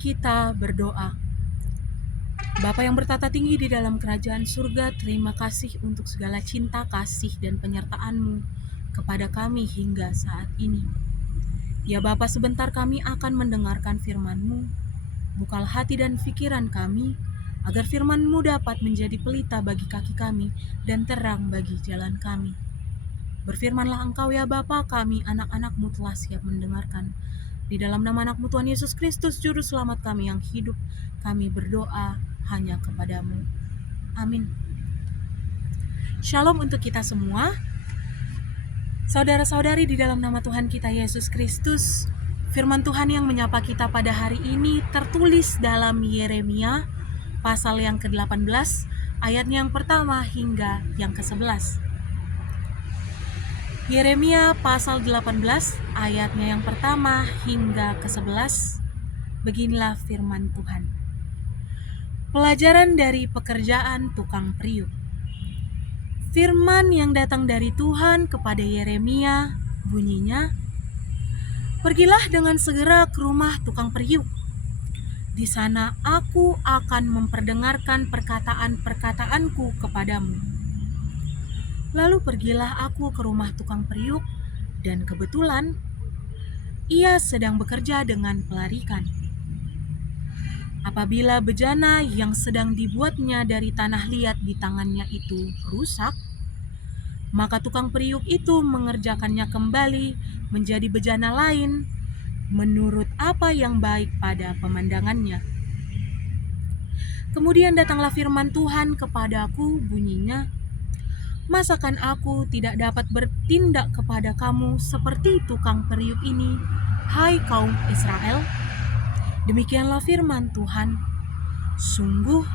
Kita berdoa. Bapa yang bertata tinggi di dalam kerajaan surga, terima kasih untuk segala cinta, kasih, dan penyertaan-Mu kepada kami hingga saat ini. Ya Bapa, sebentar kami akan mendengarkan firman-Mu. Bukalah hati dan pikiran kami, agar firman-Mu dapat menjadi pelita bagi kaki kami dan terang bagi jalan kami. Berfirmanlah Engkau ya Bapa, kami anak-anak-Mu telah siap mendengarkan. Di dalam nama anak-Mu Tuhan Yesus Kristus, Juru Selamat kami yang hidup, kami berdoa hanya kepadamu. Amin. Shalom untuk kita semua. Saudara-saudari, di dalam nama Tuhan kita Yesus Kristus, firman Tuhan yang menyapa kita pada hari ini tertulis dalam Yeremia pasal yang ke-18, ayatnya yang pertama hingga yang ke-11. Yeremia pasal 18, ayatnya yang pertama hingga ke-11. Beginilah firman Tuhan. Pelajaran dari pekerjaan tukang periuk. Firman yang datang dari Tuhan kepada Yeremia bunyinya, "Pergilah dengan segera ke rumah tukang periuk. Di sana aku akan memperdengarkan perkataan-perkataanku kepadamu." Lalu pergilah aku ke rumah tukang periuk, dan kebetulan ia sedang bekerja dengan pelarikan. Apabila bejana yang sedang dibuatnya dari tanah liat di tangannya itu rusak, maka tukang periuk itu mengerjakannya kembali menjadi bejana lain menurut apa yang baik pada pemandangannya. Kemudian datanglah firman Tuhan kepadaku, bunyinya, "Masakan aku tidak dapat bertindak kepada kamu seperti tukang periuk ini, hai kaum Israel?" Demikianlah firman Tuhan, "Sungguh,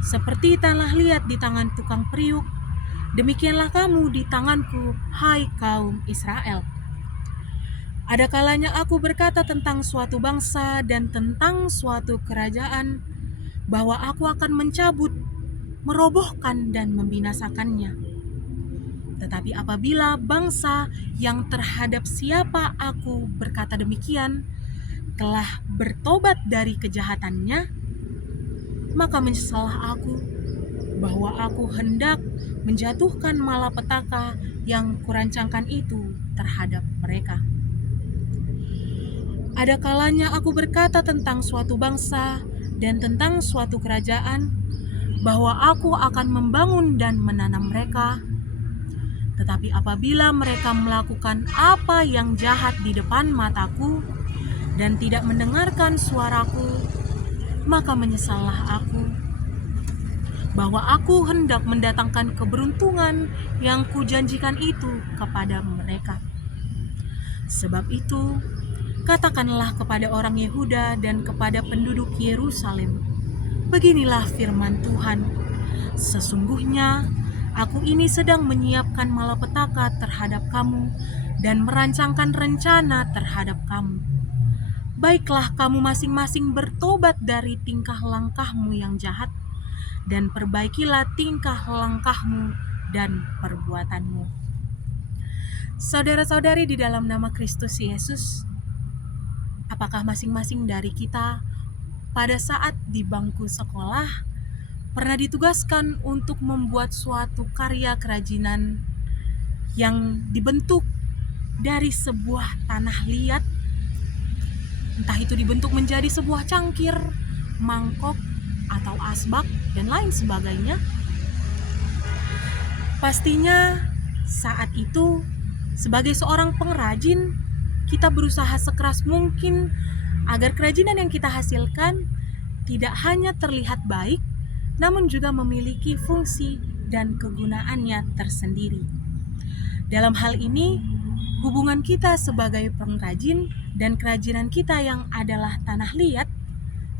seperti tanah liat di tangan tukang periuk, demikianlah kamu di tanganku, hai kaum Israel. Ada kalanya aku berkata tentang suatu bangsa dan tentang suatu kerajaan, bahwa aku akan mencabut, merobohkan, dan membinasakannya. Tetapi apabila bangsa yang terhadap siapa aku berkata demikian telah bertobat dari kejahatannya, maka menyesallah aku bahwa aku hendak menjatuhkan malapetaka yang kurancangkan itu terhadap mereka. Ada kalanya aku berkata tentang suatu bangsa dan tentang suatu kerajaan, bahwa aku akan membangun dan menanam mereka. Tetapi apabila mereka melakukan apa yang jahat di depan mataku dan tidak mendengarkan suaraku, maka menyesallah aku bahwa aku hendak mendatangkan keberuntungan yang kujanjikan itu kepada mereka. Sebab itu, katakanlah kepada orang Yehuda dan kepada penduduk Yerusalem, beginilah firman Tuhan, sesungguhnya aku ini sedang menyiapkan malapetaka terhadap kamu dan merancangkan rencana terhadap kamu. Baiklah kamu masing-masing bertobat dari tingkah langkahmu yang jahat, dan perbaikilah tingkah langkahmu dan perbuatanmu." Saudara-saudari di dalam nama Kristus Yesus, apakah masing-masing dari kita pada saat di bangku sekolah pernah ditugaskan untuk membuat suatu karya kerajinan yang dibentuk dari sebuah tanah liat? Entah itu dibentuk menjadi sebuah cangkir, mangkok, atau asbak, dan lain sebagainya. Pastinya saat itu sebagai seorang pengrajin, kita berusaha sekeras mungkin agar kerajinan yang kita hasilkan tidak hanya terlihat baik, namun juga memiliki fungsi dan kegunaannya tersendiri. Dalam hal ini, hubungan kita sebagai pengrajin dan kerajinan kita yang adalah tanah liat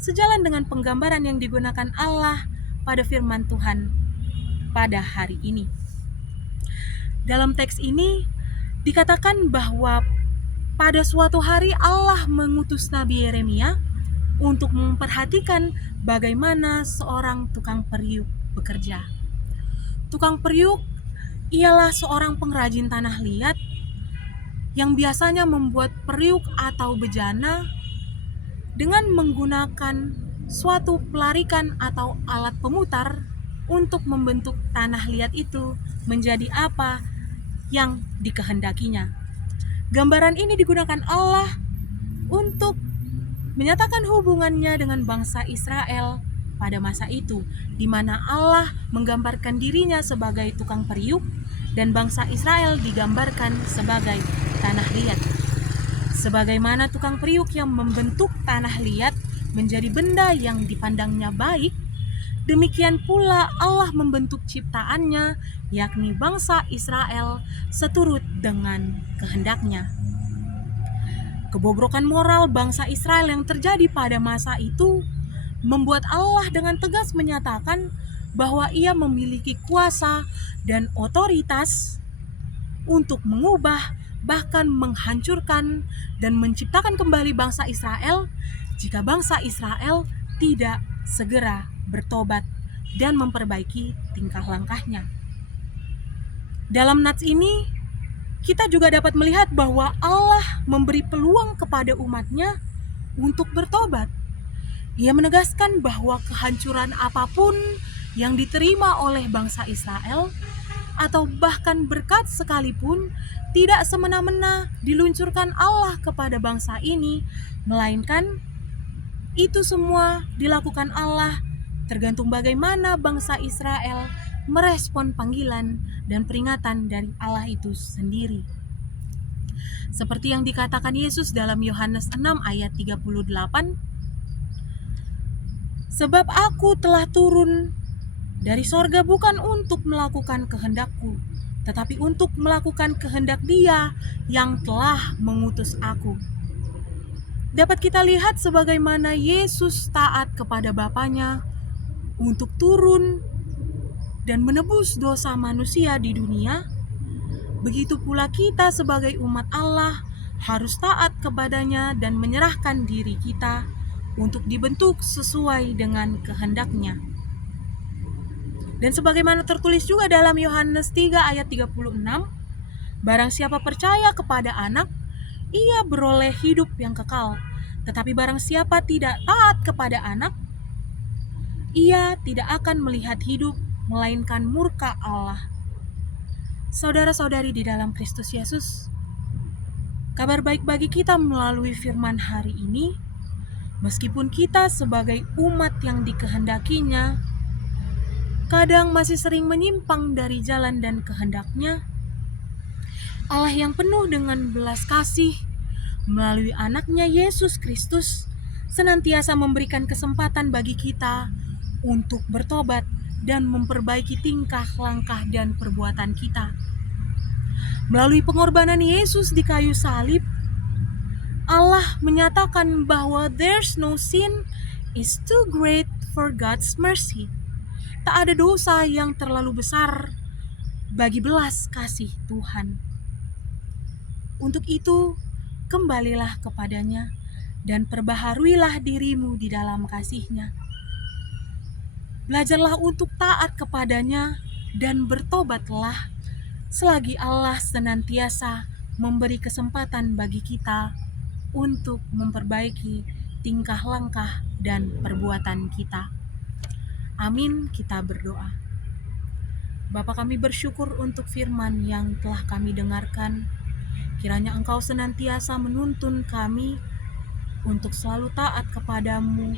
sejalan dengan penggambaran yang digunakan Allah pada firman Tuhan pada hari ini. Dalam teks ini dikatakan bahwa pada suatu hari Allah mengutus Nabi Yeremia untuk memperhatikan bagaimana seorang tukang periuk bekerja. Tukang periuk ialah seorang pengrajin tanah liat yang biasanya membuat periuk atau bejana dengan menggunakan suatu pelarikan atau alat pemutar untuk membentuk tanah liat itu menjadi apa yang dikehendakinya. Gambaran ini digunakan Allah untuk menyatakan hubungannya dengan bangsa Israel pada masa itu, di mana Allah menggambarkan dirinya sebagai tukang periuk dan bangsa Israel digambarkan sebagai tanah liat. Sebagaimana tukang periuk yang membentuk tanah liat menjadi benda yang dipandangnya baik, demikian pula Allah membentuk ciptaannya, yakni bangsa Israel, seturut dengan kehendaknya. Kebobrokan moral bangsa Israel yang terjadi pada masa itu membuat Allah dengan tegas menyatakan bahwa Ia memiliki kuasa dan otoritas untuk mengubah, bahkan menghancurkan dan menciptakan kembali bangsa Israel jika bangsa Israel tidak segera bertobat dan memperbaiki tingkah langkahnya. Dalam nats ini, kita juga dapat melihat bahwa Allah memberi peluang kepada umatnya untuk bertobat. Ia menegaskan bahwa kehancuran apapun yang diterima oleh bangsa Israel atau bahkan berkat sekalipun tidak semena-mena diluncurkan Allah kepada bangsa ini, melainkan itu semua dilakukan Allah tergantung bagaimana bangsa Israel merespon panggilan dan peringatan dari Allah itu sendiri. Seperti yang dikatakan Yesus dalam Yohanes 6 ayat 38, "Sebab aku telah turun dari sorga bukan untuk melakukan kehendakku, tetapi untuk melakukan kehendak Dia yang telah mengutus aku." Dapat kita lihat sebagaimana Yesus taat kepada Bapanya untuk turun dan menebus dosa manusia di dunia. Begitu pula kita sebagai umat Allah harus taat kepadanya dan menyerahkan diri kita untuk dibentuk sesuai dengan kehendaknya. Dan sebagaimana tertulis juga dalam Yohanes 3 ayat 36, "Barang siapa percaya kepada Anak, ia beroleh hidup yang kekal. Tetapi barang siapa tidak taat kepada Anak, ia tidak akan melihat hidup, melainkan murka Allah." Saudara-saudari di dalam Kristus Yesus, kabar baik bagi kita melalui firman hari ini, meskipun kita sebagai umat yang dikehendakinya kadang masih sering menyimpang dari jalan dan kehendaknya, Allah yang penuh dengan belas kasih melalui anaknya Yesus Kristus senantiasa memberikan kesempatan bagi kita untuk bertobat dan memperbaiki tingkah, langkah, dan perbuatan kita. Melalui pengorbanan Yesus di kayu salib, Allah menyatakan bahwa there's no sin is too great for God's mercy. Tak ada dosa yang terlalu besar bagi belas kasih Tuhan. Untuk itu, kembalilah kepadanya dan perbaharuilah dirimu di dalam kasih-Nya. Belajarlah untuk taat kepadanya dan bertobatlah selagi Allah senantiasa memberi kesempatan bagi kita untuk memperbaiki tingkah langkah dan perbuatan kita. Amin, kita berdoa. Bapa, kami bersyukur untuk firman yang telah kami dengarkan. Kiranya Engkau senantiasa menuntun kami untuk selalu taat kepadamu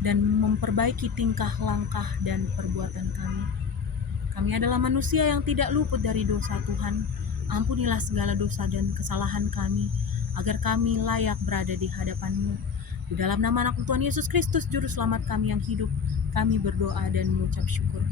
dan memperbaiki tingkah langkah dan perbuatan kami. Kami adalah manusia yang tidak luput dari dosa Tuhan. Ampunilah segala dosa dan kesalahan kami, agar kami layak berada di hadapan-Mu. Di dalam nama Anak Tuhan Yesus Kristus, Juru Selamat kami yang hidup, kami berdoa dan mengucap syukur.